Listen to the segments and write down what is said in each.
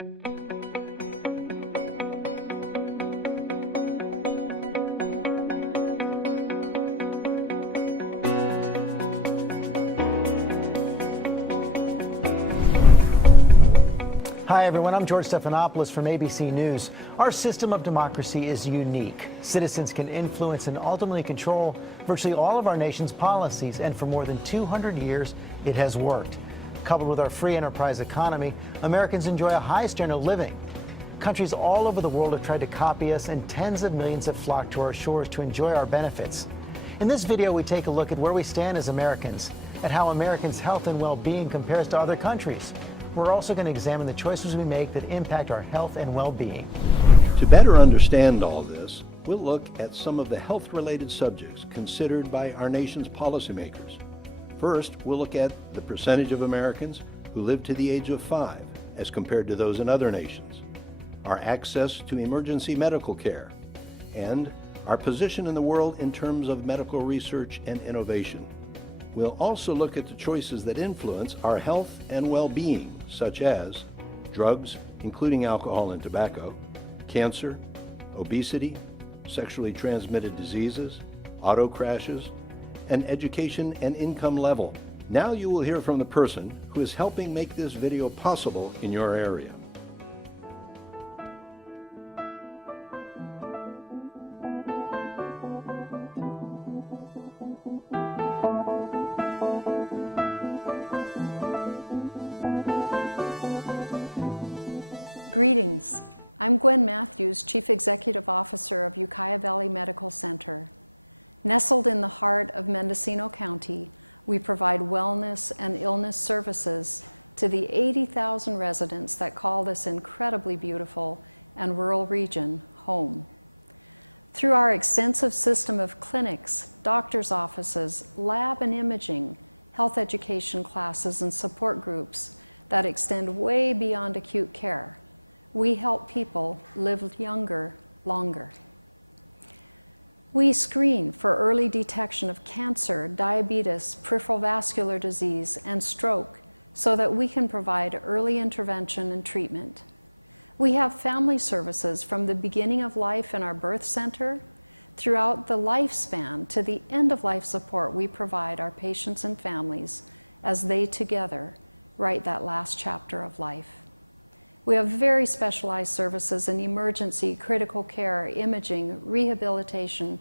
Hi, everyone. I'm George Stephanopoulos from ABC News. Our system of democracy is unique. Citizens can influence and ultimately control virtually all of our nation's policies, and for more than 200 years, it has worked. Coupled with our free enterprise economy, Americans enjoy a high standard of living. Countries all over the world have tried to copy us, and tens of millions have flocked to our shores to enjoy our benefits. In this video, we take a look at where we stand as Americans, at how Americans' health and well-being compares to other countries. We're also going to examine the choices we make that impact our health and well-being. To better understand all this, we'll look at some of the health-related subjects considered by our nation's policymakers. First, we'll look at the percentage of Americans who live to the age of 5 as compared to those in other nations, our access to emergency medical care, and our position in the world in terms of medical research and innovation. We'll also look at the choices that influence our health and well-being, such as drugs, including alcohol and tobacco, cancer, obesity, sexually transmitted diseases, auto crashes, and education and income level. Now you will hear from the person who is helping make this video possible in your area. Greetings. I'm Gwen Matthews, Chief Executive Officer of Ukiah Valley Medical Center. Nestled in the heart of Mendocino County, we provide wellness and illness services to the 80,000 residents that call this incredibly beautiful and rural region home. Through our extensive system of clinics, doctors' offices, lab and imaging, health education classes, and support groups that extend way beyond acute care, we help people live younger, longer. We screen for early detection of cancer, diabetes, peripheral vascular disease, and stroke so that we can provide early intervention and treatment. We have family services from the beginning of life in our birth center throughout the lifespan to the end-of-life support we provide our patients and families as they together write that last chapter of life. We have very specialized services in emergency, critical care, imaging, rehabilitation,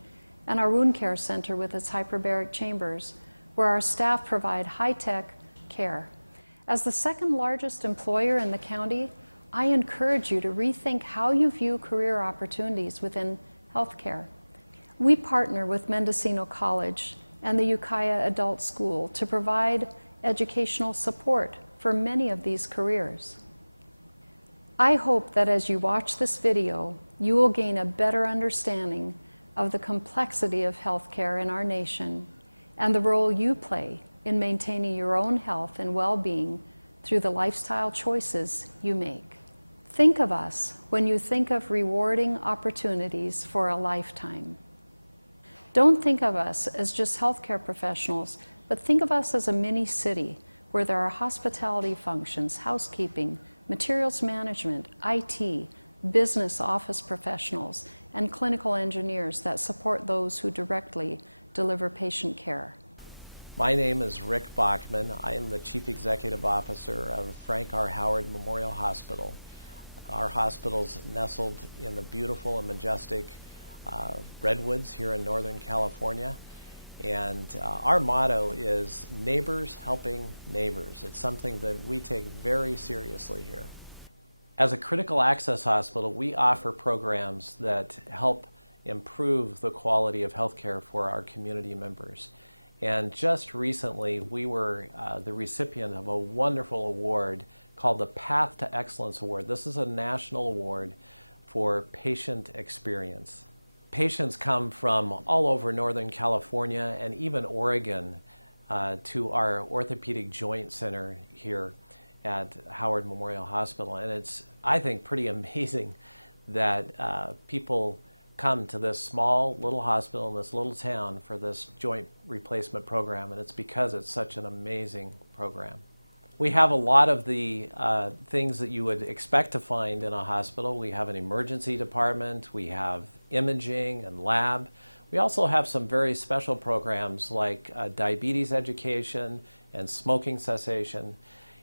and our wound care center with its hyperbaric chambers, where our staff provide high-tech care. As the second largest employer in the county, I encourage you to rethink how you view career opportunities within healthcare. We partner with Mendocino College and the Ukiah Adult School to provide educational support for many of these careers. I hope that as you watch this video, you will gain a better understanding of the complexity of healthcare in our nation and the role you play in maintaining your own health and well-being through the lifestyle choices you make. Think of us when you think of rewarding opportunities for a lifetime. Don't think of us as just healthcare professionals, but think of us as a mini city where there are hospitality functions, housekeeping, materials management, IT, business office professionals, and clinical engineers that support those who directly deliver patient care. My name is Rick Bachman. I am the Chief Executive Officer of Frank R. Howard Memorial Hospital. Our hospital's nestled in the beautiful and majestic Redwoods here in Northern California. And our motto is neighbors helping neighbors. It's something that we take very seriously here. As a critical access hospital, we offer programs that help improve the quality of healthcare for our community members. And just recently, we were the recipient of a wonderful award called the Path to Excellence Award. This is a national award for patient experience. Patients come from all over Northern California and even Oregon to our orthopedic joint center here at Howard Memorial Hospital. And it's, I think, pretty amazing that people come to this small little hospital in this little town for this joint replacement program, and it's because it's such an amazing program. We have a lot of the things that you would expect to find in a hospital. We have an emergency department, we have imaging and lab. We also have some very special programs like diabetes education and smoking cessation.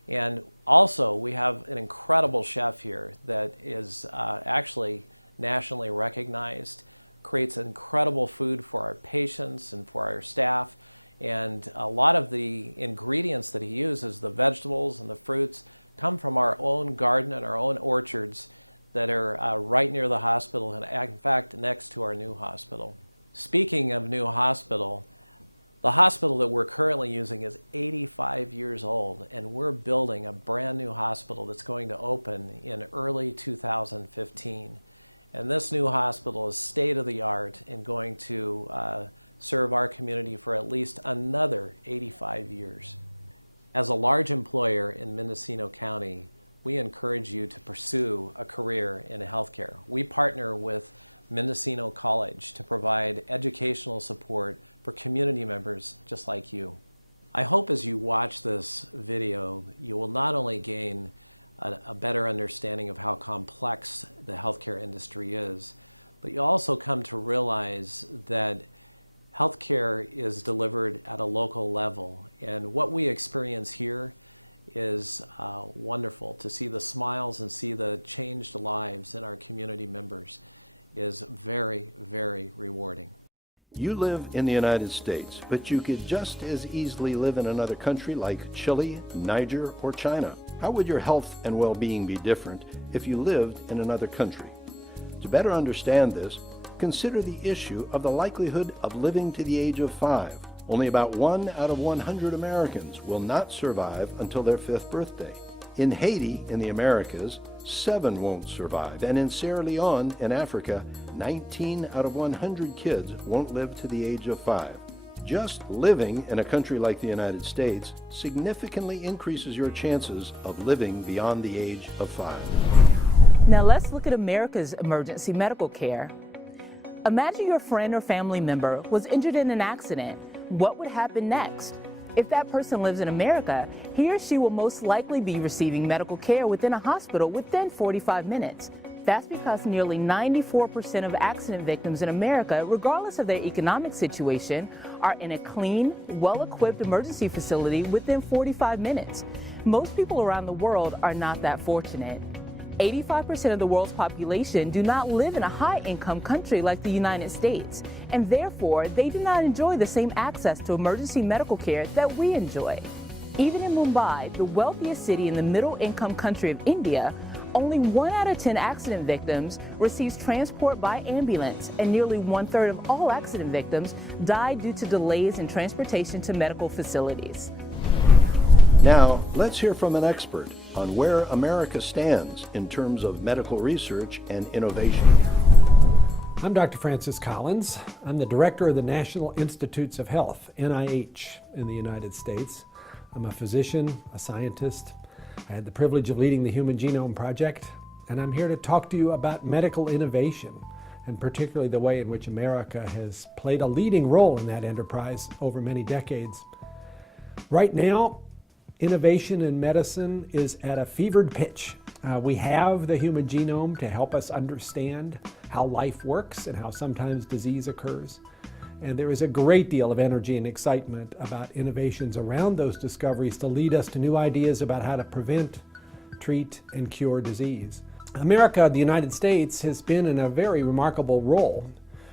And also we have an incredible chef here that is actually nationally recognized, creates incredible food for our patients and for our staff. And a lot of the ingredients that he uses, the vegetables and the fruits, come from our own garden and our own orchards that are right near the hospital and in fact next to our new hospital. Speaking of new hospital, the hospital that we're currently using is 85 years old, and we're building a brand new hospital that's going to open in early 2015. And this new hospital is state-of-the-art and going to serve our community for at least another 85 years. As a large employer in Mendocino County, we encourage you to pursue a career in healthcare. We partner with Mendocino College to provide educational support for community members just like you. I hope as you watch this video, you will not only gain a better understanding of how complex the healthcare industry is, but you also come to realize that healthcare is delivered at a local level. And what we experience here is wonderful. To see the smiles and see the changed lives in our community members is very, very rewarding. You live in the United States, but you could just as easily live in another country like Chile, Niger, or China. How would your health and well-being be different if you lived in another country? To better understand this, consider the issue of the likelihood of living to the age of 5. Only about 1 out of 100 Americans will not survive until their 5th birthday. In Haiti, in the Americas, 7 won't survive, and in Sierra Leone, in Africa, 19 out of 100 kids won't live to the age of 5. Just living in a country like the United States significantly increases your chances of living beyond the age of 5. Now let's look at America's emergency medical care. Imagine your friend or family member was injured in an accident. What would happen next? If that person lives in America, he or she will most likely be receiving medical care within a hospital within 45 minutes. That's because nearly 94% of accident victims in America, regardless of their economic situation, are in a clean, well-equipped emergency facility within 45 minutes. Most people around the world are not that fortunate. 85% of the world's population do not live in a high-income country like the United States, and therefore they do not enjoy the same access to emergency medical care that we enjoy. Even in Mumbai, the wealthiest city in the middle-income country of India, only 1 out of 10 accident victims receives transport by ambulance, and nearly 1/3 of all accident victims die due to delays in transportation to medical facilities. Now, let's hear from an expert on where America stands in terms of medical research and innovation. I'm Dr. Francis Collins. I'm the director of the National Institutes of Health, NIH, in the United States. I'm a physician, a scientist. I had the privilege of leading the Human Genome Project, and I'm here to talk to you about medical innovation, and particularly the way in which America has played a leading role in that enterprise over many decades. Right now, innovation in medicine is at a fevered pitch. We have the human genome to help us understand how life works and how sometimes disease occurs. And there is a great deal of energy and excitement about innovations around those discoveries to lead us to new ideas about how to prevent, treat, and cure disease. America, the United States, has been in a very remarkable role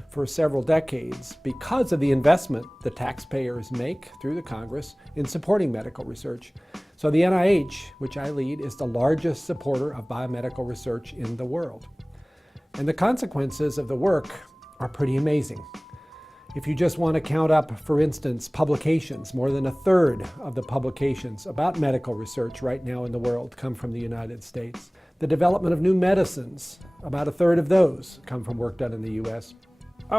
for several decades because of the investment the taxpayers make through the Congress in supporting medical research. So the NIH, which I lead, is the largest supporter of biomedical research in the world. And the consequences of the work are pretty amazing. If you just want to count up, for instance, publications, more than 1/3 of the publications about medical research right now in the world come from the United States. The development of new medicines, about 1/3 of those come from work done in the US.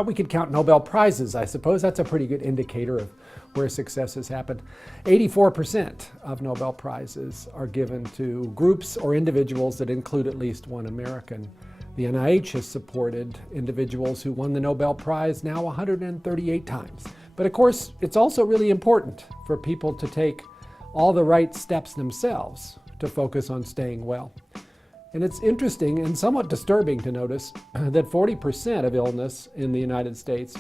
We could count Nobel Prizes, I suppose. That's a pretty good indicator of where success has happened. 84% of Nobel Prizes are given to groups or individuals that include at least one American. The NIH has supported individuals who won the Nobel Prize now 138 times. But of course, it's also really important for people to take all the right steps themselves to focus on staying well. And it's interesting and somewhat disturbing to notice that 40% of illness in the United States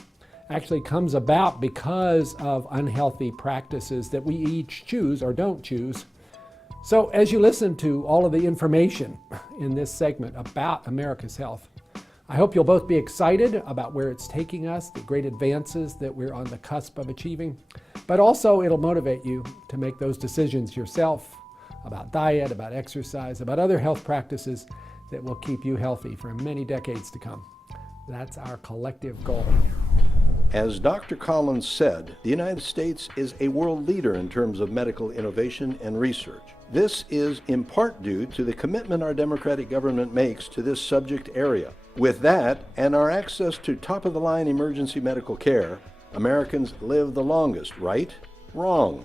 actually comes about because of unhealthy practices that we each choose or don't choose. So as you listen to all of the information in this segment about America's health, I hope you'll both be excited about where it's taking us, the great advances that we're on the cusp of achieving, but also it'll motivate you to make those decisions yourself about diet, about exercise, about other health practices that will keep you healthy for many decades to come. That's our collective goal. As Dr. Collins said, the United States is a world leader in terms of medical innovation and research. This is in part due to the commitment our democratic government makes to this subject area. With that, and our access to top-of-the-line emergency medical care, Americans live the longest, right? Wrong.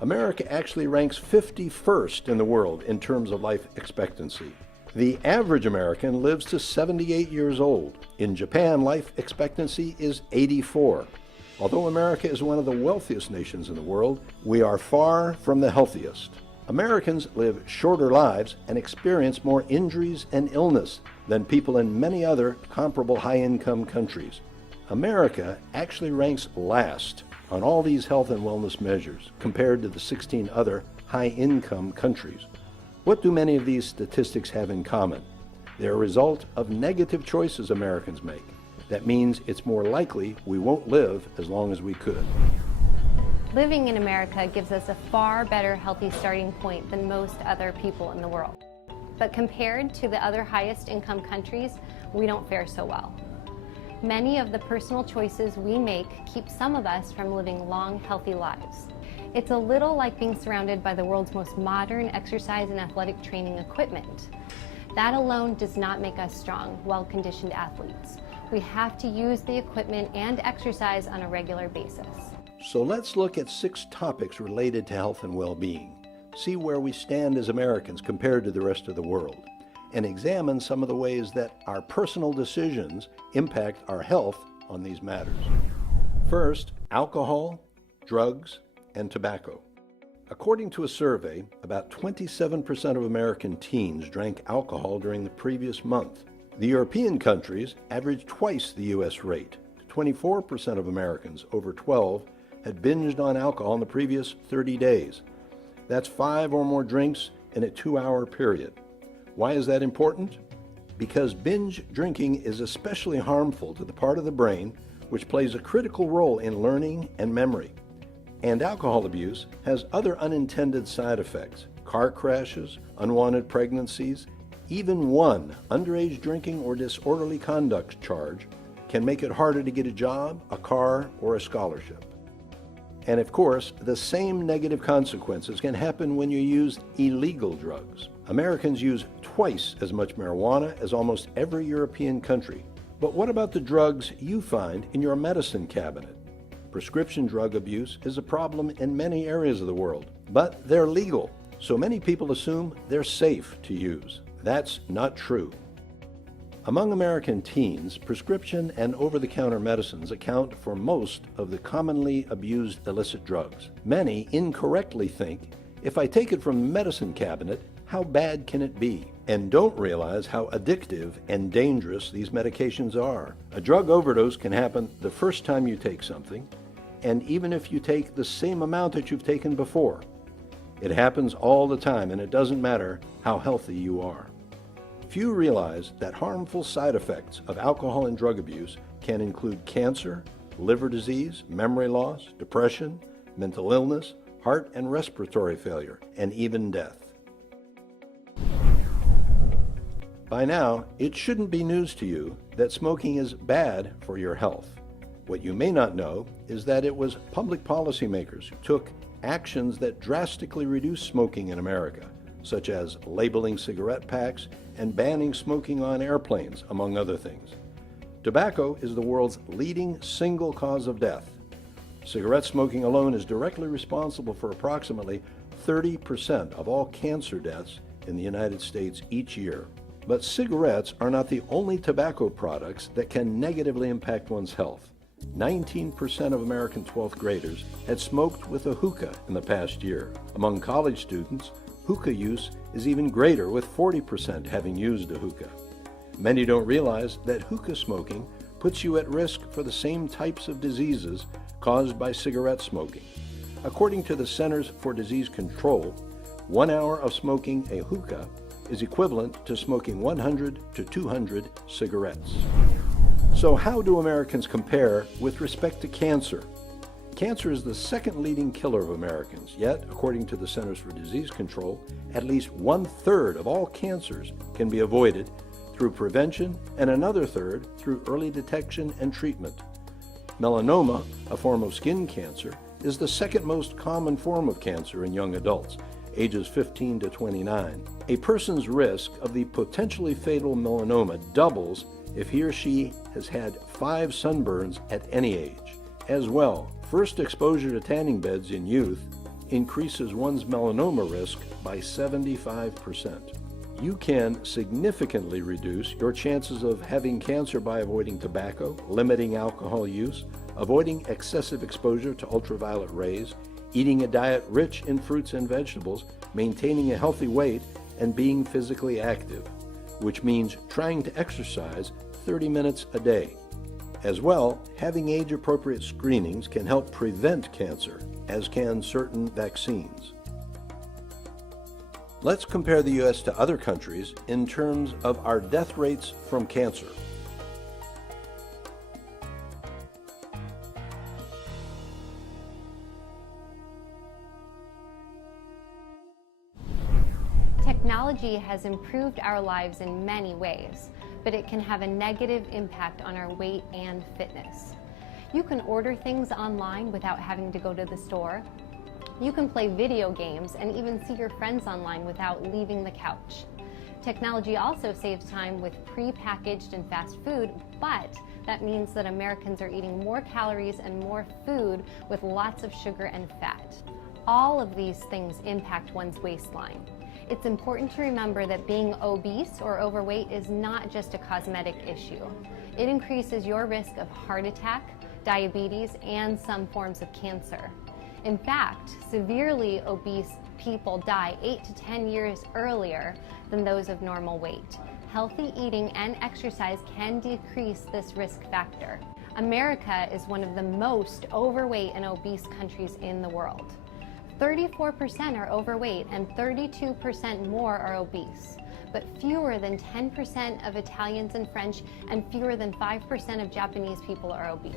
America actually ranks 51st in the world in terms of life expectancy. The average American lives to 78 years old. In Japan, life expectancy is 84. Although America is one of the wealthiest nations in the world, we are far from the healthiest. Americans live shorter lives and experience more injuries and illness than people in many other comparable high-income countries. America actually ranks last on all these health and wellness measures compared to the 16 other high-income countries. What do many of these statistics have in common? They're a result of negative choices Americans make. That means it's more likely we won't live as long as we could. Living in America gives us a far better healthy starting point than most other people in the world. But compared to the other highest income countries, we don't fare so well. Many of the personal choices we make keep some of us from living long, healthy lives. It's a little like being surrounded by the world's most modern exercise and athletic training equipment. That alone does not make us strong, well-conditioned athletes. We have to use the equipment and exercise on a regular basis. So let's look at 6 topics related to health and well-being. See where we stand as Americans compared to the rest of the world, and examine some of the ways that our personal decisions impact our health on these matters. First, alcohol, drugs, and tobacco. According to a survey, about 27% of American teens drank alcohol during the previous month. The European countries averaged twice the U.S. rate. 24% of Americans over 12 had binged on alcohol in the previous 30 days. That's 5 or more drinks in a 2-hour period. Why is that important? Because binge drinking is especially harmful to the part of the brain which plays a critical role in learning and memory. And alcohol abuse has other unintended side effects: car crashes, unwanted pregnancies. Even one underage drinking or disorderly conduct charge can make it harder to get a job, a car, or a scholarship. And of course, the same negative consequences can happen when you use illegal drugs. Americans use twice as much marijuana as almost every European country. But what about the drugs you find in your medicine cabinet? Prescription drug abuse is a problem in many areas of the world, but they're legal, so many people assume they're safe to use. That's not true. Among American teens, prescription and over-the-counter medicines account for most of the commonly abused illicit drugs. Many incorrectly think, if I take it from the medicine cabinet, how bad can it be? And don't realize how addictive and dangerous these medications are. A drug overdose can happen the first time you take something, and even if you take the same amount that you've taken before. It happens all the time, and it doesn't matter how healthy you are. Few realize that harmful side effects of alcohol and drug abuse can include cancer, liver disease, memory loss, depression, mental illness, heart and respiratory failure, and even death. By now, it shouldn't be news to you that smoking is bad for your health. What you may not know is that it was public policymakers who took actions that drastically reduced smoking in America, such as labeling cigarette packs and banning smoking on airplanes, among other things. Tobacco is the world's leading single cause of death. Cigarette smoking alone is directly responsible for approximately 30% of all cancer deaths in the United States each year. But cigarettes are not the only tobacco products that can negatively impact one's health. 19% of American 12th graders had smoked with a hookah in the past year. Among college students, hookah use is even greater, with 40% having used a hookah. Many don't realize that hookah smoking puts you at risk for the same types of diseases caused by cigarette smoking. According to the Centers for Disease Control, 1 hour of smoking a hookah is equivalent to smoking 100 to 200 cigarettes. So how do Americans compare with respect to cancer? Cancer is the second leading killer of Americans, yet, according to the Centers for Disease Control, at least 1/3 of all cancers can be avoided through prevention and another third through early detection and treatment. Melanoma, a form of skin cancer, is the second most common form of cancer in young adults, ages 15 to 29. A person's risk of the potentially fatal melanoma doubles if he or she has had 5 sunburns at any age. As well, first exposure to tanning beds in youth increases one's melanoma risk by 75%. You can significantly reduce your chances of having cancer by avoiding tobacco, limiting alcohol use, avoiding excessive exposure to ultraviolet rays, eating a diet rich in fruits and vegetables, maintaining a healthy weight, and being physically active, which means trying to exercise 30 minutes a day. As well, having age-appropriate screenings can help prevent cancer, as can certain vaccines. Let's compare the U.S. to other countries in terms of our death rates from cancer. Technology has improved our lives in many ways, but it can have a negative impact on our weight and fitness. You can order things online without having to go to the store. You can play video games and even see your friends online without leaving the couch. Technology also saves time with pre-packaged and fast food, but that means that Americans are eating more calories and more food with lots of sugar and fat. All of these things impact one's waistline. It's important to remember that being obese or overweight is not just a cosmetic issue. It increases your risk of heart attack, diabetes, and some forms of cancer. In fact, severely obese people die 8 to 10 years earlier than those of normal weight. Healthy eating and exercise can decrease this risk factor. America is one of the most overweight and obese countries in the world. 34% are overweight and 32% more are obese, but fewer than 10% of Italians and French and fewer than 5% of Japanese people are obese.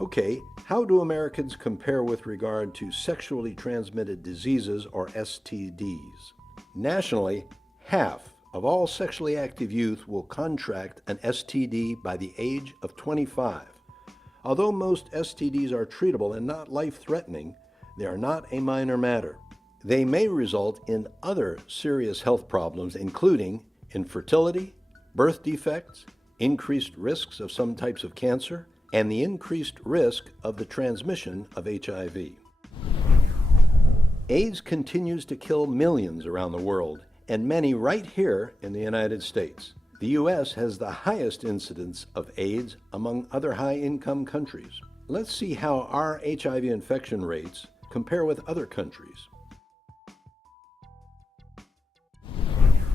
Okay, how do Americans compare with regard to sexually transmitted diseases, or STDs? Nationally, half of all sexually active youth will contract an STD by the age of 25. Although most STDs are treatable and not life-threatening, they are not a minor matter. They may result in other serious health problems, including infertility, birth defects, increased risks of some types of cancer, and the increased risk of the transmission of HIV. AIDS continues to kill millions around the world, and many right here in the United States. The U.S. has the highest incidence of AIDS among other high-income countries. Let's see how our HIV infection rates compare with other countries.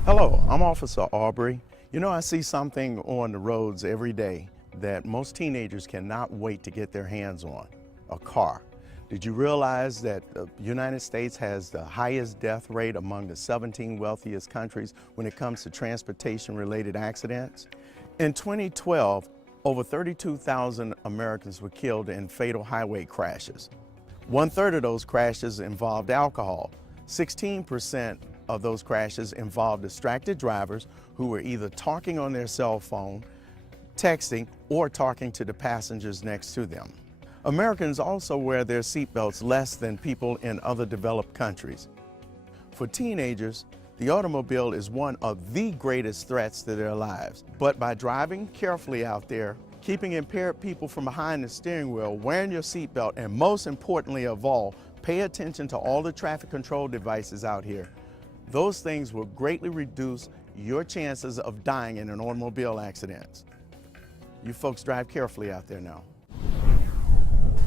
Hello, I'm Officer Aubrey. You know, I see something on the roads every day that most teenagers cannot wait to get their hands on: a car. Did you realize that the United States has the highest death rate among the 17 wealthiest countries when it comes to transportation-related accidents? In 2012, over 32,000 Americans were killed in fatal highway crashes. 1/3 of those crashes involved alcohol. 16% of those crashes involved distracted drivers who were either talking on their cell phone, texting, or talking to the passengers next to them. Americans also wear their seatbelts less than people in other developed countries. For teenagers, the automobile is one of the greatest threats to their lives. But by driving carefully out there, keeping impaired people from behind the steering wheel, wearing your seatbelt, and most importantly of all, pay attention to all the traffic control devices out here. Those things will greatly reduce your chances of dying in an automobile accident. You folks drive carefully out there now.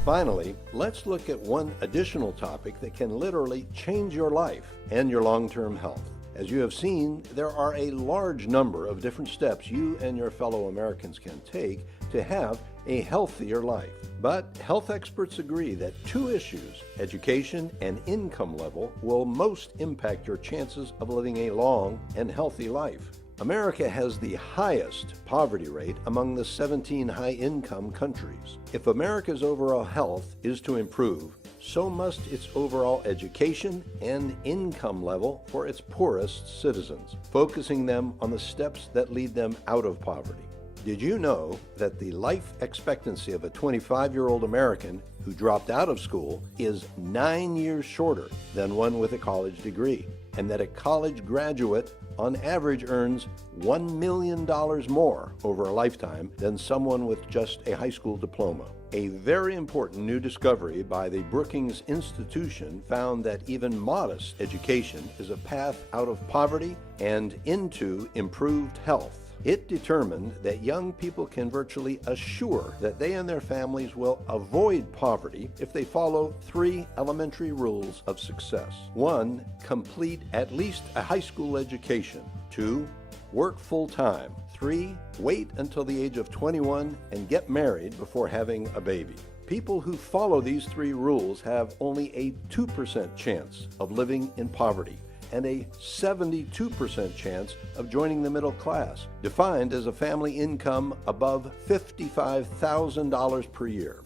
Finally, let's look at one additional topic that can literally change your life and your long-term health. As you have seen, there are a large number of different steps you and your fellow Americans can take to have a healthier life. But health experts agree that two issues, education and income level, will most impact your chances of living a long and healthy life. America has the highest poverty rate among the 17 high-income countries. If America's overall health is to improve, so must its overall education and income level for its poorest citizens, focusing them on the steps that lead them out of poverty. Did you know that the life expectancy of a 25-year-old American who dropped out of school is 9 years shorter than one with a college degree, and that a college graduate on average earns $1 million more over a lifetime than someone with just a high school diploma? A very important new discovery by the Brookings Institution found that even modest education is a path out of poverty and into improved health. It determined that young people can virtually assure that they and their families will avoid poverty if they follow 3 elementary rules of success. 1, complete at least a high school education. 2, work full-time. 3, wait until the age of 21 and get married before having a baby. People who follow these 3 rules have only a 2% chance of living in poverty and a 72% chance of joining the middle class, defined as a family income above $55,000 per year.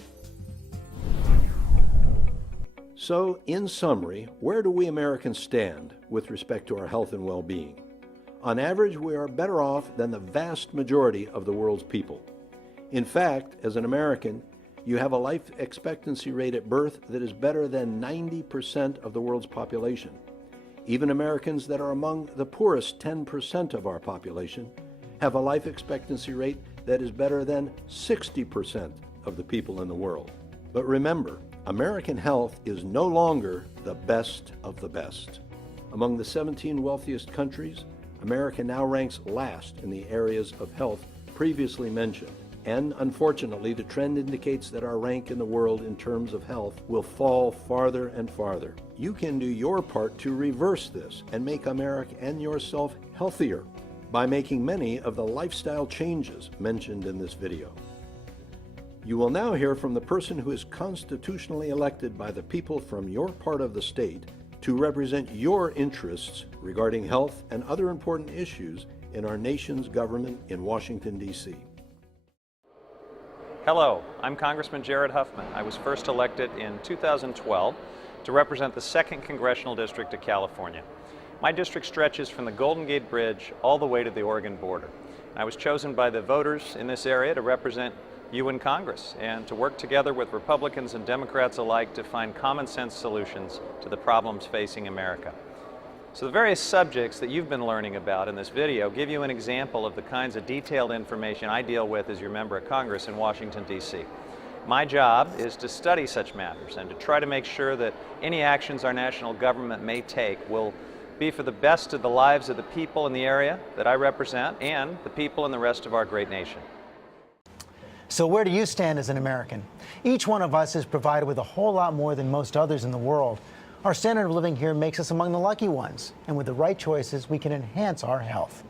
So, in summary, where do we Americans stand with respect to our health and well-being? On average, we are better off than the vast majority of the world's people. In fact, as an American, you have a life expectancy rate at birth that is better than 90% of the world's population. Even Americans that are among the poorest 10% of our population have a life expectancy rate that is better than 60% of the people in the world. But remember, American health is no longer the best of the best. Among the 17 wealthiest countries, America now ranks last in the areas of health previously mentioned. And unfortunately, the trend indicates that our rank in the world in terms of health will fall farther and farther. You can do your part to reverse this and make America and yourself healthier by making many of the lifestyle changes mentioned in this video. You will now hear from the person who is constitutionally elected by the people from your part of the state to represent your interests regarding health and other important issues in our nation's government in Washington, D.C. Hello, I'm Congressman Jared Huffman. I was first elected in 2012 to represent the 2nd Congressional District of California. My district stretches from the Golden Gate Bridge all the way to the Oregon border. I was chosen by the voters in this area to represent you in Congress and to work together with Republicans and Democrats alike to find common sense solutions to the problems facing America. So the various subjects that you've been learning about in this video give you an example of the kinds of detailed information I deal with as your member of Congress in Washington, D.C. My job is to study such matters and to try to make sure that any actions our national government may take will be for the best of the lives of the people in the area that I represent and the people in the rest of our great nation. So where do you stand as an American? Each one of us is provided with a whole lot more than most others in the world. Our standard of living here makes us among the lucky ones, and with the right choices, we can enhance our health.